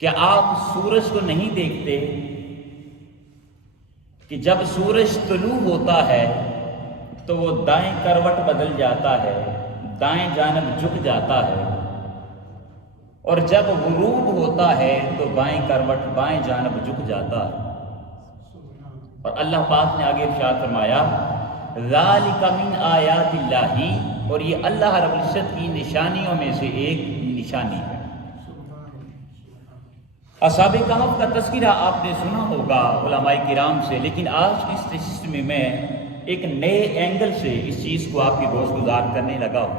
کیا آپ سورج کو نہیں دیکھتے کہ جب سورج طلوع ہوتا ہے تو وہ دائیں کروٹ بدل جاتا ہے، دائیں جانب جھک جاتا ہے، اور جب غروب ہوتا ہے تو بائیں کروٹ بائیں جانب جھک جاتا ہے۔ اور اللہ پاک نے آگے ارشاد فرمایا ذالک من آیات اللہ، اور یہ اللہ رب العزت کی نشانیوں میں سے ایک نشانی ہے۔ اصحاب کہف کا تذکرہ آپ نے سنا ہوگا علماء کرام سے، لیکن آج اس نشست میں ایک نئے اینگل سے اس چیز کو آپ کی گوش گزار کرنے لگا ہوں،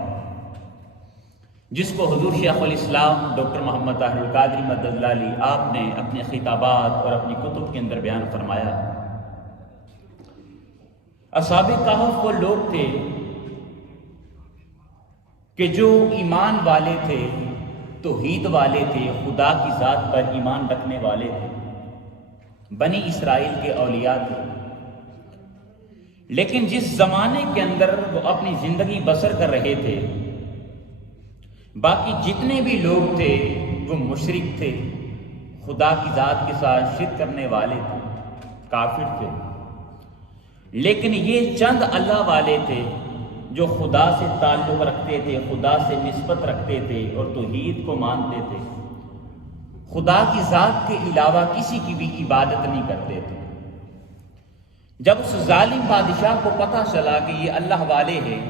جس کو حضور شیخ الاسلام ڈاکٹر محمد طاہر القادری مدد اللہ علیہ آپ نے اپنے خطابات اور اپنی کتب کے اندر بیان فرمایا ہے۔ اصحاب کہف وہ لوگ تھے کہ جو ایمان والے تھے، توحید والے تھے، خدا کی ذات پر ایمان رکھنے والے تھے، بنی اسرائیل کے اولیاء تھے، لیکن جس زمانے کے اندر وہ اپنی زندگی بسر کر رہے تھے، باقی جتنے بھی لوگ تھے وہ مشرک تھے، خدا کی ذات کے ساتھ شرک کرنے والے تھے، کافر تھے۔ لیکن یہ چند اللہ والے تھے جو خدا سے تعلق رکھتے تھے، خدا سے نسبت رکھتے تھے اور توحید کو مانتے تھے، خدا کی ذات کے علاوہ کسی کی بھی عبادت نہیں کرتے تھے۔ جب اس ظالم بادشاہ کو پتہ چلا کہ یہ اللہ والے ہیں،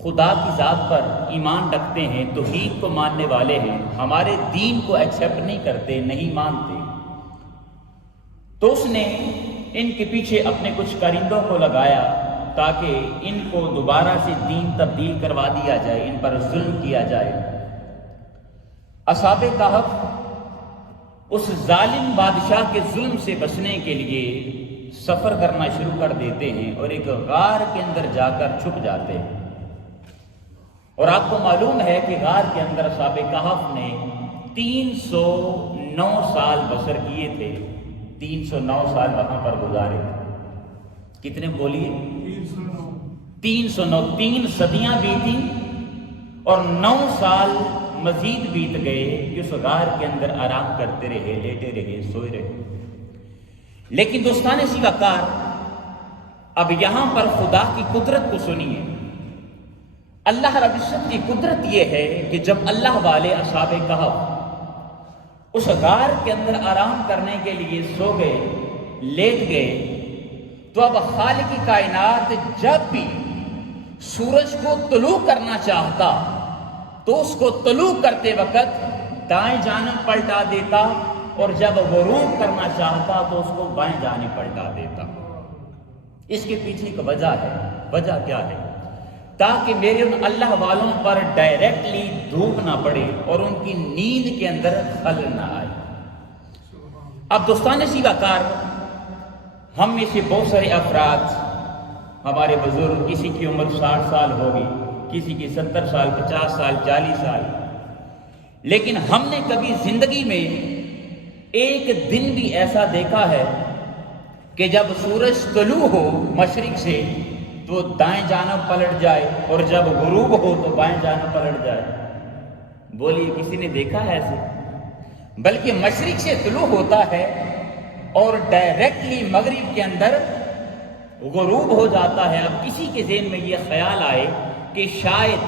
خدا کی ذات پر ایمان رکھتے ہیں، توحید کو ماننے والے ہیں، ہمارے دین کو ایکسیپٹ نہیں کرتے، نہیں مانتے، تو اس نے ان کے پیچھے اپنے کچھ کرندوں کو لگایا تاکہ ان کو دوبارہ سے دین تبدیل کروا دیا جائے، ان پر ظلم کیا جائے۔ اصحاب کہف اس ظالم بادشاہ کے ظلم سے بچنے کے لیے سفر کرنا شروع کر دیتے ہیں اور ایک غار کے اندر جا کر چھپ جاتے ہیں۔ اور آپ کو معلوم ہے کہ غار کے اندر اصحاب کہف نے 309 سال بسر کیے تھے، 309 سال وہاں پر گزارے تھے۔ کتنے بولیے؟ 309، 3 صدیاں بیتی اور 9 سال مزید بیت گئے کہ اس غار کے اندر آرام کرتے رہے، لیٹے رہے، سوئے رہے۔ لیکن دوستان سی وقار، اب یہاں پر خدا کی قدرت کو سنیے۔ اللہ رب العزت کی قدرت یہ ہے کہ جب اللہ والے اصحاب کہف اس غار کے اندر آرام کرنے کے لیے سو گئے، لیٹ گئے، تو اب خالق کائنات جب بھی سورج کو طلوع کرنا چاہتا تو اس کو طلوع کرتے وقت دائیں جانب پلٹا دیتا، اور جب غروب کرنا چاہتا تو اس کو بائیں جانب پلٹا دیتا۔ اس کے پیچھے ایک وجہ ہے۔ وجہ کیا ہے؟ تاکہ میرے ان اللہ والوں پر ڈائریکٹلی دھوپ نہ پڑے اور ان کی نیند کے اندر خلل نہ آئے۔ اب دوستان سی وقار، ہم میں سے بہت سارے افراد، ہمارے بزرگ، کسی کی عمر 60 سال ہوگی، کسی کی 70 سال، 50 سال، 40 سال، لیکن ہم نے کبھی زندگی میں ایک دن بھی ایسا دیکھا ہے کہ جب سورج طلوع ہو مشرق سے تو دائیں جانب پلٹ جائے اور جب غروب ہو تو بائیں جانب پلٹ جائے؟ بولیے، کسی نے دیکھا ہے ایسے؟ بلکہ مشرق سے طلوع ہوتا ہے اور ڈائریکٹلی مغرب کے اندر غروب ہو جاتا ہے۔ اب کسی کے ذہن میں یہ خیال آئے کہ شاید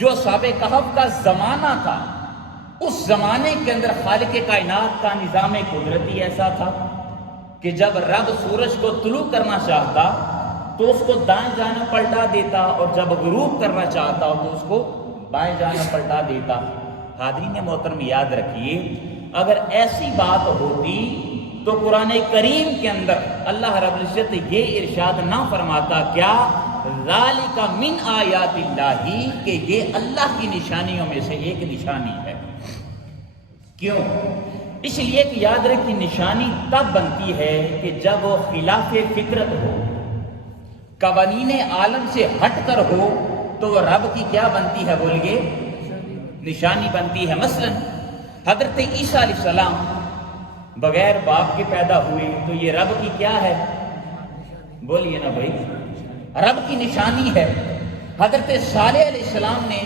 جو اصحاب کہف کا زمانہ تھا، اس زمانے کے اندر خالق کائنات کا نظام قدرتی ایسا تھا کہ جب رب سورج کو طلوع کرنا چاہتا تو اس کو دائیں جانب پلٹا دیتا، اور جب غروب کرنا چاہتا تو اس کو بائیں جانب پلٹا دیتا۔ حاضرین محترم، یاد رکھیے، اگر ایسی بات ہوتی تو قرآن کریم کے اندر اللہ رب العزت یہ ارشاد نہ فرماتا کیا؟ ذالک من آیات اللہ، کہ یہ اللہ کی نشانیوں میں سے ایک نشانی ہے۔ کیوں؟ اس لیے کہ یاد رکھیں، نشانی تب بنتی ہے کہ جب وہ خلاف فطرت ہو، قوانین عالم سے ہٹ کر ہو، تو وہ رب کی کیا بنتی ہے؟ بولیے، نشانی بنتی ہے۔ مثلا حضرت عیسیٰ علیہ السلام بغیر باپ کے پیدا ہوئے، تو یہ رب کی کیا ہے؟ بولیے نا بھائی، رب کی نشانی ہے۔ حضرت صالح علیہ السلام نے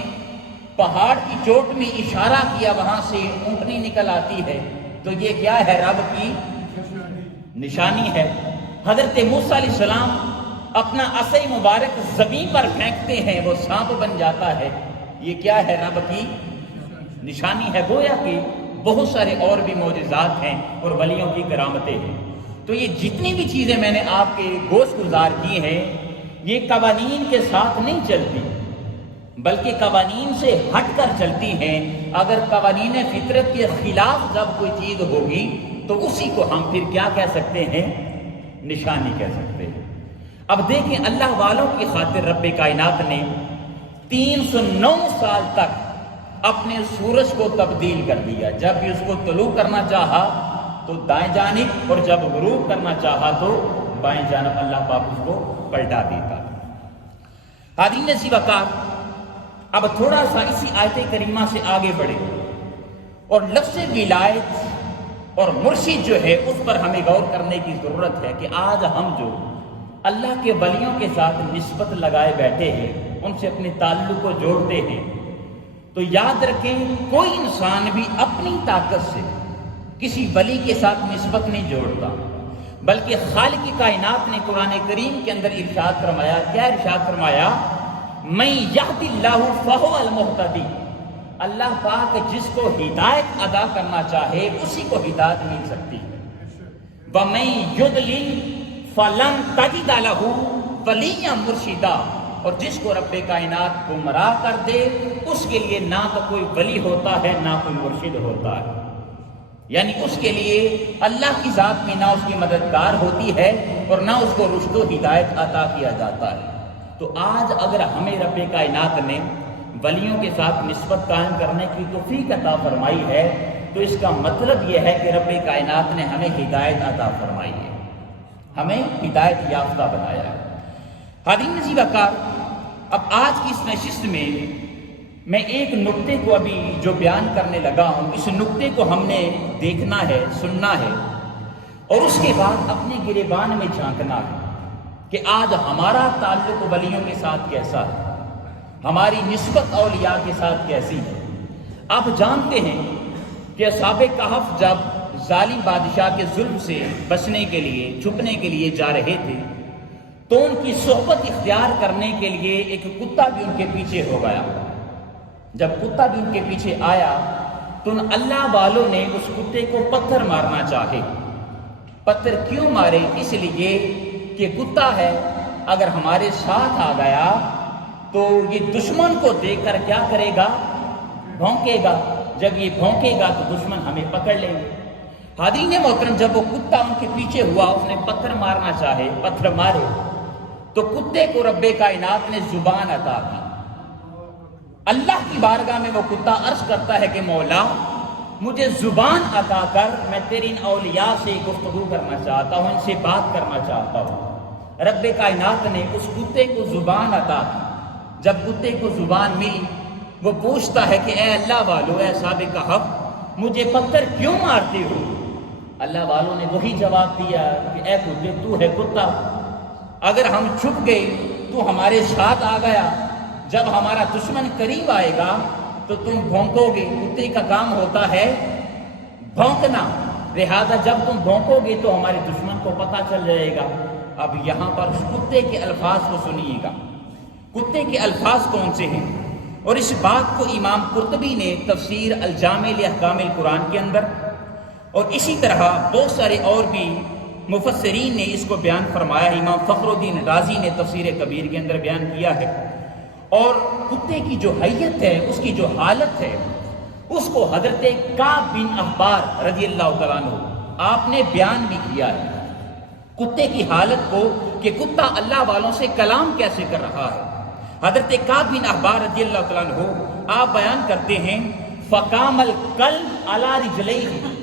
پہاڑ کی چوٹ میں اشارہ کیا، وہاں سے اونٹنی نکل آتی ہے، تو یہ کیا ہے؟ رب کی نشانی ہے۔ حضرت موسیٰ علیہ السلام اپنا عصا مبارک زمین پر پھینکتے ہیں، وہ سانپ بن جاتا ہے، یہ کیا ہے؟ رب کی نشانی ہے۔ گویا کہ بہت سارے اور بھی معجزات ہیں اور ولیوں کی کرامتیں ہیں۔ تو یہ جتنی بھی چیزیں میں نے آپ کے گوش گزار کی ہیں، یہ قوانین کے ساتھ نہیں چلتی، بلکہ قوانین سے ہٹ کر چلتی ہیں۔ اگر قوانین فطرت کے خلاف جب کوئی چیز ہوگی تو اسی کو ہم پھر کیا کہہ سکتے ہیں؟ نشانی کہہ سکتے ہیں۔ اب دیکھیں، اللہ والوں کی خاطر رب کائنات نے 309 سال تک اپنے سورج کو تبدیل کر دیا۔ جب بھی اس کو طلوع کرنا چاہا تو دائیں جانب، اور جب غروب کرنا چاہا تو بائیں جانب اللہ پاک اس کو پلٹا دیتا۔ حاضرین سی وقار، اب تھوڑا سا اسی آیت کریمہ سے آگے بڑھے اور لفظ ولایت اور مرشد جو ہے اس پر ہمیں غور کرنے کی ضرورت ہے کہ آج ہم جو اللہ کے ولیوں کے ساتھ نسبت لگائے بیٹھے ہیں، ان سے اپنے تعلق کو جوڑتے ہیں، تو یاد رکھیں کوئی انسان بھی اپنی طاقت سے کسی ولی کے ساتھ نسبت نہیں جوڑتا، بلکہ خالق کائنات نے قرآن کریم کے اندر ارشاد فرمایا۔ کیا ارشاد فرمایا؟ من یہد اللہ فہو المہتدی، اللہ پاک جس کو ہدایت عطا کرنا چاہے اسی کو ہدایت مل سکتی ہے۔ ومن یضلل فلن تجد لہ ولیا مرشدا، اور جس کو رب کائنات گمراہ کر دے اس کے لیے نہ تو کوئی ولی ہوتا ہے نہ کوئی مرشد ہوتا ہے، یعنی اس کے لیے اللہ کی ذات میں نہ اس کی مددگار ہوتی ہے اور نہ اس کو رشد و ہدایت عطا کیا جاتا ہے۔ تو آج اگر ہمیں رب کائنات نے ولیوں کے ساتھ نسبت قائم کرنے کی توفیق عطا فرمائی ہے تو اس کا مطلب یہ ہے کہ رب کائنات نے ہمیں ہدایت عطا فرمائی ہے، ہمیں ہدایت یافتہ بنایا ہے۔ حاضرین عزیز وقار، اب آج کی اس نشست میں میں ایک نقطے کو ابھی جو بیان کرنے لگا ہوں، اس نقطے کو ہم نے دیکھنا ہے، سننا ہے، اور اس کے بعد اپنے گریبان میں جھانکنا ہے کہ آج ہمارا تعلق ولیوں کے ساتھ کیسا ہے، ہماری نسبت اولیاء کے ساتھ کیسی ہے۔ آپ جانتے ہیں کہ اصحاب کہف جب ظالم بادشاہ کے ظلم سے بچنے کے لیے، چھپنے کے لیے جا رہے تھے تو ان کی صحبت اختیار کرنے کے لیے ایک کتا بھی ان کے پیچھے ہو گیا۔ جب کتا بھی ان کے پیچھے آیا تو ان اللہ والوں نے اس کتے کو پتھر مارنا چاہے۔ پتھر کیوں مارے؟ اس لیے کہ کتا ہے، اگر ہمارے ساتھ آ گیا تو یہ دشمن کو دیکھ کر کیا کرے گا؟ بھونکے گا، جب یہ بھونکے گا تو دشمن ہمیں پکڑ لیں گے۔ حاضرین محترم، جب وہ کتا ان کے پیچھے ہوا، اس نے پتھر مارنا چاہے، پتھر مارے تو کتے کو رب کائنات نے زبان عطا کی۔ اللہ کی بارگاہ میں وہ کتا عرض کرتا ہے کہ مولا مجھے زبان عطا کر، میں تیری ان اولیاء سے گفتگو کرنا چاہتا ہوں، ان سے بات کرنا چاہتا ہوں۔ رب کائنات نے اس کتے کو زبان عطا کی۔ جب کتے کو زبان ملی، وہ پوچھتا ہے کہ اے اللہ والو، اے اصحاب کہف، مجھے پتھر کیوں مارتے ہو؟ اللہ والوں نے وہی جواب دیا کہ اے کتے، تو ہے کتا، اگر ہم چھپ گئے تو ہمارے ساتھ آ گیا، جب ہمارا دشمن قریب آئے گا تو تم بھونکو گے، کتے کا کام ہوتا ہے بھونکنا، لہذا جب تم بھونکو گے تو ہمارے دشمن کو پتہ چل جائے گا۔ اب یہاں پر اس کتے کے الفاظ کو سنیے گا، کتے کے الفاظ کون سے ہیں، اور اس بات کو امام قرطبی نے تفسیر الجامع لاحکام القرآن کے اندر، اور اسی طرح بہت سارے اور بھی مفسرین نے اس کو بیان فرمایا۔ امام فخر الدین رازی نے تفسیر کبیر کے اندر بیان کیا ہے، اور کتے کی جو حیت ہے، اس کی جو حالت ہے، اس کو حضرت کعب بن احبار رضی اللہ تعالیٰ عنہ آپ نے بیان بھی کیا ہے، کتے کی حالت کو کہ کتا اللہ والوں سے کلام کیسے کر رہا ہے۔ حضرت کعب بن احبار رضی اللہ تعالیٰ عنہ آپ بیان کرتے ہیں فقام الکلب علی رجلیہ،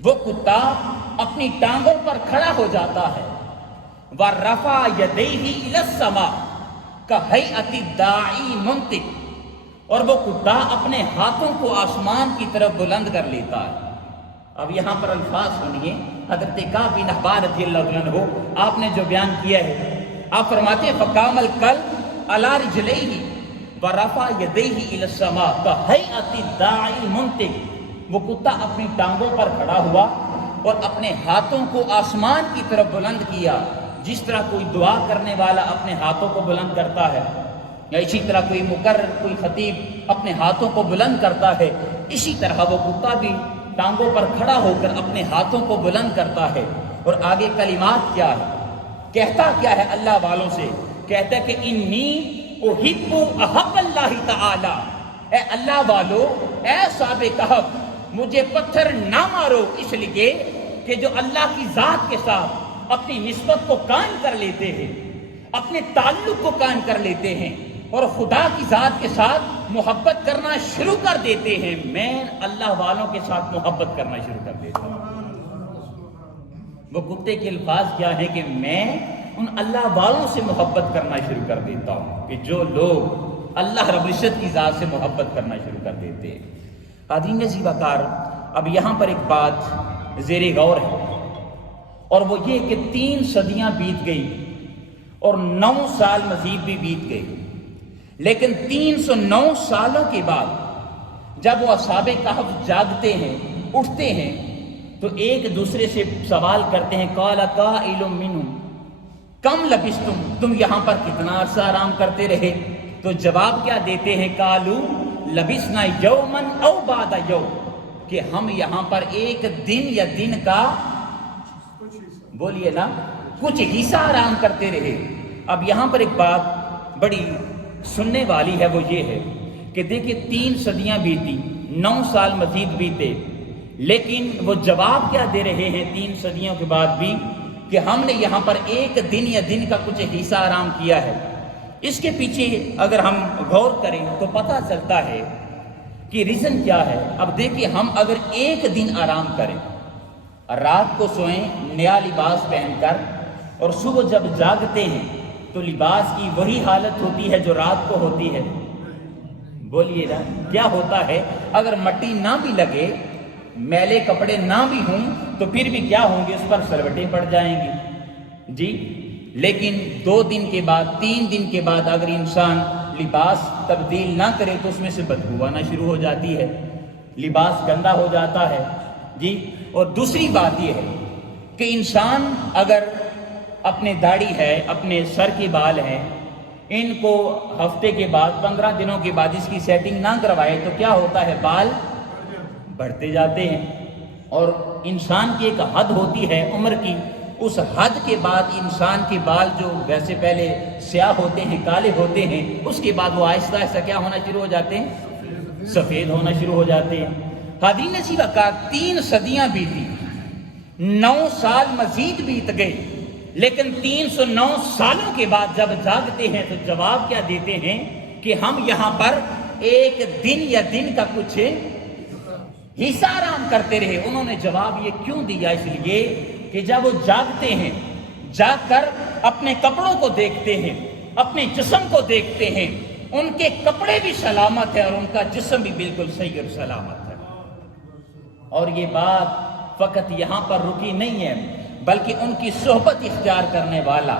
وہ کتا اپنی ٹانگوں پر کھڑا ہو جاتا ہے، ورفع یدیہ الی السماء کہیئۃ الداعی منطق، اور وہ کتا اپنے ہاتھوں کو آسمان کی طرف بلند کر لیتا ہے۔ اب یہاں پر الفاظ سنیے، حضرت کعب بن احبار رضی اللہ عنہ آپ نے جو بیان کیا ہے، آپ فرماتے ہیں فقام الکلب علی رجلیہ، ورفع یدیہ الی السماء کہیئۃ الداعی المنطق، وہ کتا اپنی ٹانگوں پر کھڑا ہوا اور اپنے ہاتھوں کو آسمان کی طرف بلند کیا، جس طرح کوئی دعا کرنے والا اپنے ہاتھوں کو بلند کرتا ہے، یا اسی طرح کوئی مقرر، کوئی خطیب اپنے ہاتھوں کو بلند کرتا ہے، اسی طرح وہ کتا بھی ٹانگوں پر کھڑا ہو کر اپنے ہاتھوں کو بلند کرتا ہے۔ اور آگے کلمات کیا ہے، کہتا کیا ہے اللہ والوں سے، کہتا ہے کہ انی احب احب اللہ تعالی، اے اللہ والو، اے صاحب کہف، مجھے پتھر نہ مارو، اس لیے کہ جو اللہ کی ذات کے ساتھ اپنی نسبت کو قائم کر لیتے ہیں، اپنے تعلق کو قائم کر لیتے ہیں اور خدا کی ذات کے ساتھ محبت کرنا شروع کر دیتے ہیں، میں اللہ والوں کے ساتھ محبت کرنا شروع کر دیتا ہوں۔ وہ کتے کے الفاظ کیا ہے کہ میں ان اللہ والوں سے محبت کرنا شروع کر دیتا ہوں، کہ جو لوگ اللہ رب العزت کی ذات سے محبت کرنا شروع کر دیتے ہیں۔ حاضرین عزیز وقار، اب یہاں پر ایک بات زیر غور ہے، اور وہ یہ کہ 3 صدیاں بیت گئی اور 9 سال مزید بھی بیت گئی، لیکن 309 سالوں کے بعد جب وہ اصحاب کہف جاگتے ہیں، اٹھتے ہیں، تو ایک دوسرے سے سوال کرتے ہیں، قال قائل منہم کم لبثتم، تم یہاں پر کتنا عرصہ آرام کرتے رہے؟ تو جواب کیا دیتے ہیں، قالوا لبثنا یوما او بعد یوم، کہ ہم یہاں پر ایک دن یا دن کا، بولیے نا، کچھ حصہ آرام کرتے رہے۔ اب یہاں پر ایک بات بڑی سننے والی ہے، وہ یہ ہے کہ دیکھیں 3 صدیاں بیتی، 9 سال مزید بیتے، لیکن وہ جواب کیا دے رہے ہیں 3 صدیوں کے بعد بھی، کہ ہم نے یہاں پر ایک دن یا دن کا کچھ حصہ آرام کیا ہے۔ اس کے پیچھے اگر ہم غور کریں تو پتہ چلتا ہے کہ ریزن کیا ہے۔ اب دیکھیں، ہم اگر ایک دن آرام کریں، رات کو سوئیں نیا لباس پہن کر، اور صبح جب جاگتے ہیں تو لباس کی وہی حالت ہوتی ہے جو رات کو ہوتی ہے؟ بولیے نا، کیا ہوتا ہے؟ اگر مٹی نہ بھی لگے، میلے کپڑے نہ بھی ہوں، تو پھر بھی کیا ہوں گے؟ اس پر سلوٹیں پڑ جائیں گی جی۔ لیکن 2 دن کے بعد، 3 دن کے بعد اگر انسان لباس تبدیل نہ کرے تو اس میں سے بدبو آنا شروع ہو جاتی ہے، لباس گندا ہو جاتا ہے جی۔ اور دوسری بات یہ ہے کہ انسان اگر اپنے داڑھی ہے، اپنے سر کے بال ہیں، ان کو ہفتے کے بعد، 15 دنوں کے بعد اس کی سیٹنگ نہ کروائے تو کیا ہوتا ہے؟ بال بڑھتے جاتے ہیں۔ اور انسان کی ایک حد ہوتی ہے عمر کی، اس حد کے بعد انسان کے بال جو ویسے پہلے سیاہ ہوتے ہیں، کالے ہوتے ہیں، اس کے بعد وہ آہستہ آہستہ کیا ہونا شروع ہو جاتے ہیں؟ سفید ہونا شروع ہو جاتے ہیں۔ حاضرین عزیز وقار، 3 صدیاں بیتی، 9 سال مزید بیت گئے، لیکن 309 سالوں کے بعد جب جاگتے ہیں تو جواب کیا دیتے ہیں کہ ہم یہاں پر ایک دن یا دن کا کچھ حصہ آرام کرتے رہے۔ انہوں نے جواب یہ کیوں دیا؟ اس لیے کہ جب وہ جاگتے ہیں، جاگ کر اپنے کپڑوں کو دیکھتے ہیں، اپنے جسم کو دیکھتے ہیں، ان کے کپڑے بھی سلامت ہیں اور ان کا جسم بھی بالکل صحیح اور سلامت ہے۔ اور یہ بات فقط یہاں پر رکی نہیں ہے، بلکہ ان کی صحبت اختیار کرنے والا،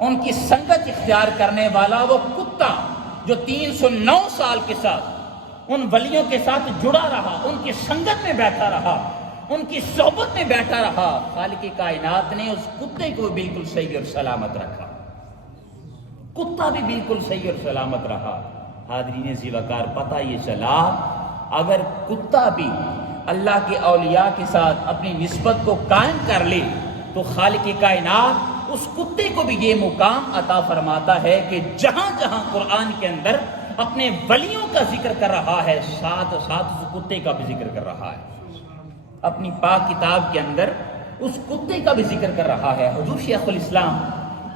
ان کی سنگت اختیار کرنے والا وہ کتا جو 309 سال کے ساتھ ان ولیوں کے ساتھ جڑا رہا، ان کی سنگت میں بیٹھا رہا، ان کی صحبت میں بیٹھا رہا، خالق کائنات نے اس کتے کو بالکل صحیح اور سلامت رکھا، کتا بھی بالکل صحیح اور سلامت رہا۔ حاضرین عزیز وقار، پتہ یہ چلا اگر کتا بھی اللہ کے اولیاء کے ساتھ اپنی نسبت کو قائم کر لے تو خالق کائنات اس کتے کو بھی یہ مقام عطا فرماتا ہے کہ جہاں جہاں قرآن کے اندر اپنے ولیوں کا ذکر کر رہا ہے، ساتھ ساتھ اس کتے کا بھی ذکر کر رہا ہے، اپنی پاک کتاب کے اندر اس کتے کا بھی ذکر کر رہا ہے۔ حضور شیخ الاسلام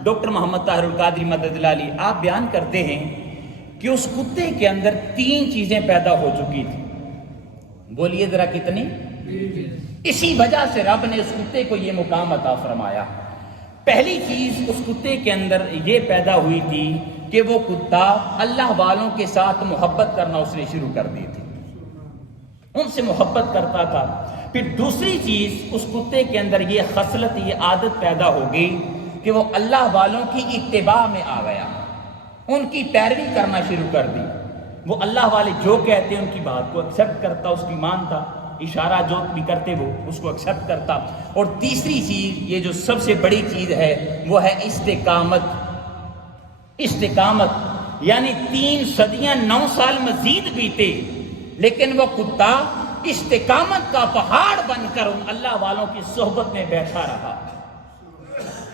ڈاکٹر محمد طاہر القادری مدد اللہ علیہ آپ بیان کرتے ہیں کہ اس کتے کے اندر 3 چیزیں پیدا ہو چکی تھی۔ بولیے ذرا کتنی؟ اسی وجہ سے رب نے اس کتے کو یہ مقام عطا فرمایا۔ پہلی چیز اس کتے کے اندر یہ پیدا ہوئی تھی کہ وہ کتا اللہ والوں کے ساتھ محبت کرنا اس نے شروع کر دی تھی، ان سے محبت کرتا تھا۔ پھر دوسری چیز اس کتے کے اندر یہ خصلت، یہ عادت پیدا ہو گئی کہ وہ اللہ والوں کی اتباع میں آ گیا، ان کی پیروی کرنا شروع کر دی. وہ اللہ والے جو کہتے ہیں ان کی بات کو ایکسیپٹ کرتا، اس کی مانتا، اشارہ جو بھی کرتے وہ اس کو ایکسیپٹ کرتا. اور تیسری چیز، یہ جو سب سے بڑی چیز ہے، وہ ہے استقامت. استقامت یعنی 3 صدیاں 9 سال مزید بیتے، لیکن وہ کتا استقامت کا پہاڑ بن کر ان اللہ والوں کی صحبت میں بیٹھا رہا،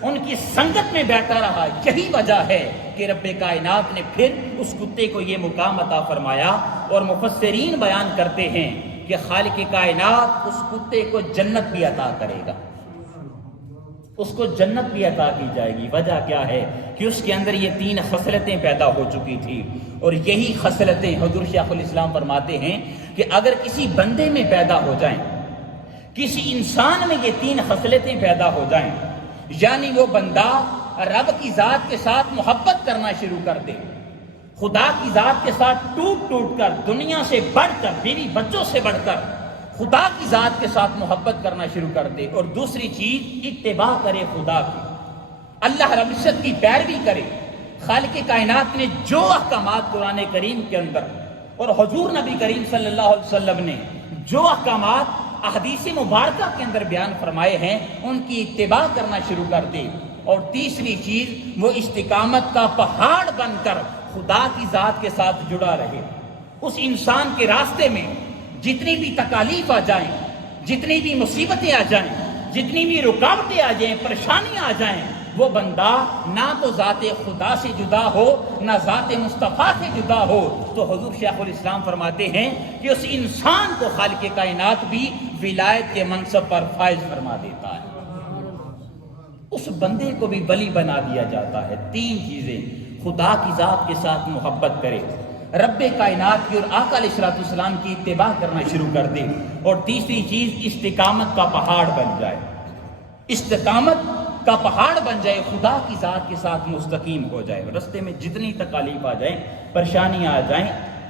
ان کی سنگت میں بیٹھا رہا. یہی وجہ ہے کہ رب کائنات نے پھر اس کتے کو یہ مقام عطا فرمایا. اور مفسرین بیان کرتے ہیں کہ خالق کائنات اس کتے کو جنت بھی عطا کرے گا، اس کو جنت بھی عطا کی جائے گی. وجہ کیا ہے کہ اس کے اندر یہ 3 خصلتیں پیدا ہو چکی تھی. اور یہی خصلتیں حضور شیخ الاسلام فرماتے ہیں کہ اگر کسی بندے میں پیدا ہو جائیں، کسی انسان میں یہ 3 خصلتیں پیدا ہو جائیں، یعنی وہ بندہ رب کی ذات کے ساتھ محبت کرنا شروع کر دے، خدا کی ذات کے ساتھ ٹوٹ ٹوٹ کر، دنیا سے بڑھ کر، بیوی بچوں سے بڑھ کر خدا کی ذات کے ساتھ محبت کرنا شروع کر دے. اور دوسری چیز اتباع کرے خدا کی، اللہ رب العزت کی پیروی کرے. خالق کائنات نے جو احکامات قرآن کریم کے اندر اور حضور نبی کریم صلی اللہ علیہ وسلم نے جو احکامات احادیث مبارکہ کے اندر بیان فرمائے ہیں، ان کی اتباع کرنا شروع کر دے. اور تیسری چیز، وہ استقامت کا پہاڑ بن کر خدا کی ذات کے ساتھ جڑا رہے. اس انسان کے راستے میں جتنی بھی تکالیف آ جائیں، جتنی بھی مصیبتیں آ جائیں، جتنی بھی رکاوٹیں آ جائیں، پریشانیاں آ جائیں، وہ بندہ نہ تو ذات خدا سے جدا ہو، نہ ذات مصطفیٰ سے جدا ہو. تو حضور شیخ الاسلام فرماتے ہیں کہ اس انسان کو خالق کائنات بھی ولایت کے منصب پر فائز فرما دیتا ہے، اس بندے کو بھی ولی بنا دیا جاتا ہے. 3 چیزیں، خدا کی ذات کے ساتھ محبت کرے، رب کائنات کی اور آقا علیہ الصلوۃ والسلام کی اتباع کرنا شروع کر دے، اور تیسری چیز استقامت کا پہاڑ بن جائے. استقامت کا پہاڑ بن جائے، خدا کی ذات کے ساتھ مستقیم ہو جائے. رستے میں جتنی تکالیف آ جائیں، پریشانیاں آ جائیں،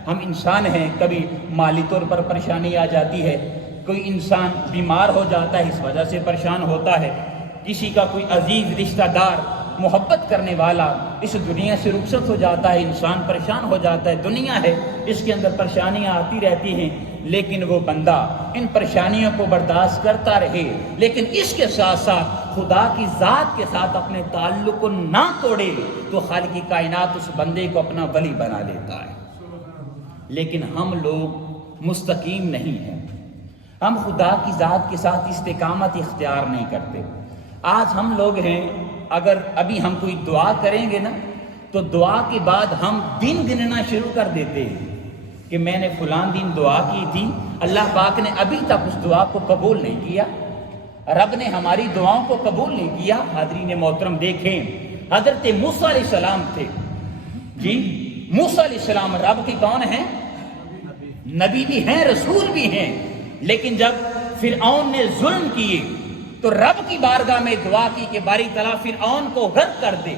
ہم انسان ہیں، کبھی مالی طور پر پریشانی آ جاتی ہے، کوئی انسان بیمار ہو جاتا ہے، اس وجہ سے پریشان ہوتا ہے، کسی کا کوئی عزیز رشتہ دار محبت کرنے والا اس دنیا سے رخصت ہو جاتا ہے، انسان پریشان ہو جاتا ہے. دنیا ہے، اس کے اندر پریشانیاں آتی رہتی ہیں، لیکن وہ بندہ ان پریشانیوں کو برداشت کرتا رہے، لیکن اس کے ساتھ ساتھ خدا کی ذات کے ساتھ اپنے تعلق کو نہ توڑے، تو خالق کائنات اس بندے کو اپنا ولی بنا لیتا ہے. لیکن ہم لوگ مستقیم نہیں ہیں، ہم خدا کی ذات کے ساتھ استقامت اختیار نہیں کرتے. آج ہم لوگ ہیں، اگر ابھی ہم کوئی دعا کریں گے نا، تو دعا کے بعد ہم دن گننا شروع کر دیتے ہیں کہ میں نے فلاں دن دعا کی تھی، اللہ پاک نے ابھی تک اس دعا کو قبول نہیں کیا، رب نے ہماری دعاؤں کو قبول نہیں کیا. حاضرین محترم دیکھیں، حضرت موسیٰ علیہ السلام تھے، جی موسیٰ علیہ السلام رب کے کون ہیں؟ نبی بھی ہیں، رسول بھی ہیں. لیکن جب فرعون نے ظلم کیے تو رب کی بارگاہ میں دعا کی کہ باری تعالیٰ فرعون کو غرق کر دے،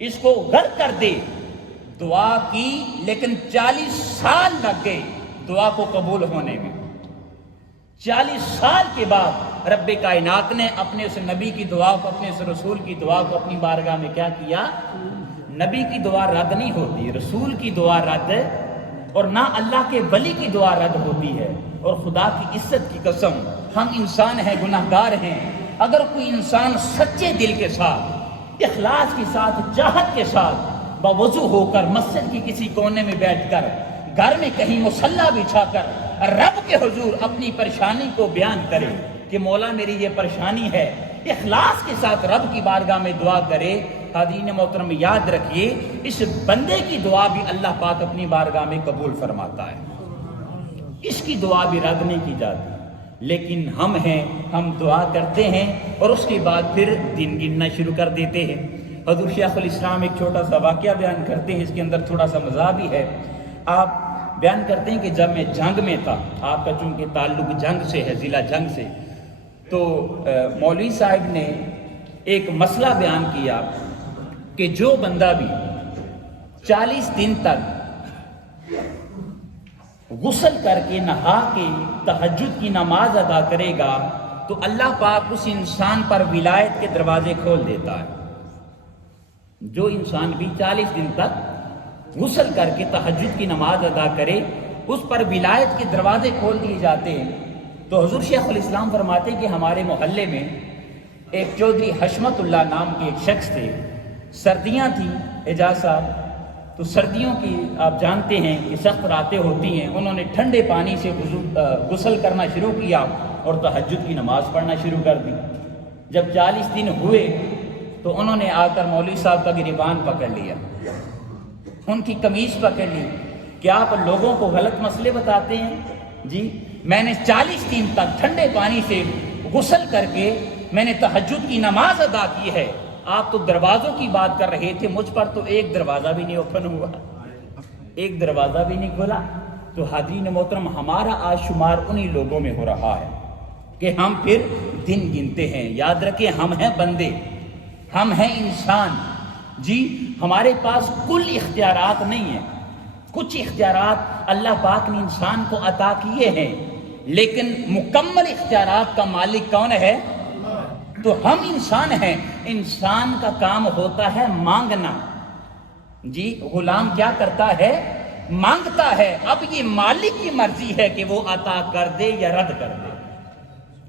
اس کو غرق کر دے. دعا کی، لیکن 40 سال لگ گئے دعا کو قبول ہونے میں. 40 سال کے بعد رب کائنات نے اپنے اس نبی کی دعا کو، اپنے اس رسول کی دعا کو اپنی بارگاہ میں کیا کیا؟ نبی کی دعا رد نہیں ہوتی، رسول کی دعا رد، اور نہ اللہ کے ولی کی دعا رد ہوتی ہے. اور خدا کی عزت کی قسم، ہم انسان ہیں، گناہ گار ہیں. اگر کوئی انسان سچے دل کے ساتھ، اخلاص کے ساتھ، چاہت کے ساتھ باوضو ہو کر مسجد کی کسی کونے میں بیٹھ کر، گھر میں کہیں مصلی بچھا کر رب کے حضور اپنی پریشانی کو بیان کرے کہ مولا میری یہ پریشانی ہے، اخلاص کے ساتھ رب کی بارگاہ میں دعا کرے، حاضرین محترم یاد رکھیے اس بندے کی دعا بھی اللہ پاک اپنی بارگاہ میں قبول فرماتا ہے، اس کی دعا بھی رد نہیں کی جاتی. لیکن ہم ہیں، ہم دعا کرتے ہیں اور اس کے بعد پھر دن گننا شروع کر دیتے ہیں. حضور شیخ الاسلام ایک چھوٹا سا واقعہ بیان کرتے ہیں، اس کے اندر تھوڑا سا مزاح بھی ہے. آپ بیان کرتے ہیں کہ جب میں جنگ میں تھا، آپ کا چونکہ تعلق جنگ سے ہے، ضلع جنگ سے، تو مولوی صاحب نے ایک مسئلہ بیان کیا کہ جو بندہ بھی 40 دن تک غسل کر کے، نہا کے تہجد کی نماز ادا کرے گا تو اللہ پاک اس انسان پر ولایت کے دروازے کھول دیتا ہے. جو انسان بھی 40 دن تک غسل کر کے تہجد کی نماز ادا کرے اس پر ولایت کے دروازے کھول دیے جاتے ہیں۔ تو حضور شیخ الاسلام فرماتے ہیں کہ ہمارے محلے میں ایک چودھری حشمت اللہ نام کے ایک شخص تھے، سردیاں تھیں اعجاز صاحب، تو سردیوں کی آپ جانتے ہیں کہ سخت راتیں ہوتی ہیں، انہوں نے ٹھنڈے پانی سے غسل کرنا شروع کیا اور تہجد کی نماز پڑھنا شروع کر دی۔ جب 40 دن ہوئے تو انہوں نے آ کر مولوی صاحب کا گریبان پکڑ لیا، ان کی قمیض پکڑ لی کہ آپ لوگوں کو غلط مسئلے بتاتے ہیں جی، میں نے 40 دن تک ٹھنڈے پانی سے غسل کر کے میں نے تہجد کی نماز ادا کی ہے، آپ تو دروازوں کی بات کر رہے تھے، مجھ پر تو ایک دروازہ بھی نہیں اوپن ہوا، ایک دروازہ بھی نہیں کھلا۔ تو حاضرین محترم، ہمارا آج شمار انہی لوگوں میں ہو رہا ہے کہ ہم پھر دن گنتے ہیں۔ یاد رکھیں، ہم ہیں بندے، ہم ہیں انسان جی، ہمارے پاس کل اختیارات نہیں ہیں، کچھ اختیارات اللہ پاک نے انسان کو عطا کیے ہیں، لیکن مکمل اختیارات کا مالک کون ہے؟ تو ہم انسان ہیں، انسان کا کام ہوتا ہے مانگنا جی، غلام کیا کرتا ہے؟ مانگتا ہے، اب یہ مالک کی مرضی ہے کہ وہ عطا کر دے یا رد کر دے۔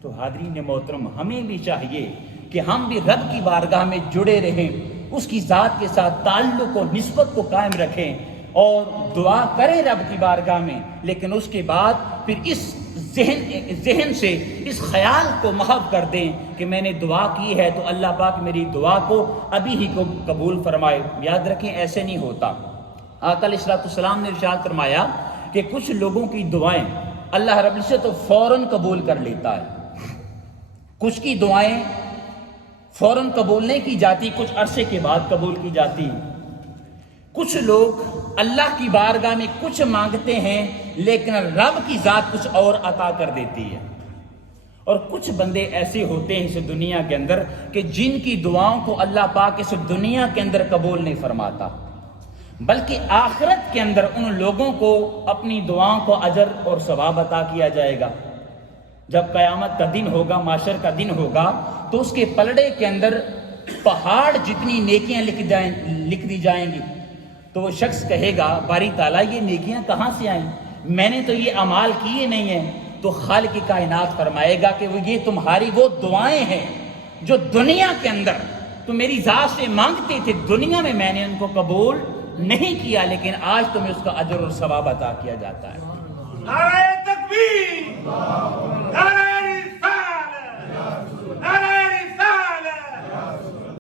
تو حاضرین محترم، ہمیں بھی چاہیے کہ ہم بھی رب کی بارگاہ میں جڑے رہیں، اس کی ذات کے ساتھ تعلق و نسبت کو قائم رکھیں اور دعا کریں رب کی بارگاہ میں، لیکن اس کے بعد پھر اس ذہن سے اس خیال کو محو کر دیں کہ میں نے دعا کی ہے تو اللہ پاک میری دعا کو ابھی ہی کو قبول فرمائے۔ یاد رکھیں، ایسے نہیں ہوتا۔ آقا علیہ السلام نے ارشاد فرمایا کہ کچھ لوگوں کی دعائیں اللہ رب العزت فوراً قبول کر لیتا ہے، کچھ کی دعائیں فوراً قبول نہیں کی جاتی، کچھ عرصے کے بعد قبول کی جاتی۔ کچھ لوگ اللہ کی بارگاہ میں کچھ مانگتے ہیں لیکن رب کی ذات کچھ اور عطا کر دیتی ہے، اور کچھ بندے ایسے ہوتے ہیں اس دنیا کے اندر کہ جن کی دعاؤں کو اللہ پاک اس دنیا کے اندر قبول نہیں فرماتا، بلکہ آخرت کے اندر ان لوگوں کو اپنی دعاؤں کو اجر اور ثواب عطا کیا جائے گا۔ جب قیامت کا دن ہوگا، معاشر کا دن ہوگا، تو اس کے پلڑے کے اندر پہاڑ جتنی نیکیاں لکھ دی جائیں گی، تو وہ شخص کہے گا باری تعالیٰ یہ نیکیاں کہاں سے آئیں؟ میں نے تو یہ اعمال کیے نہیں ہیں۔ تو خالق کائنات فرمائے گا کہ یہ تمہاری وہ دعائیں ہیں جو دنیا کے اندر تم میری ذات سے مانگتے تھے، دنیا میں نے ان کو قبول نہیں کیا، لیکن آج تمہیں اس کا اجر اور ثواب عطا کیا جاتا ہے۔ نعرہ تکبیر، نعرہ رسالت، نعرہ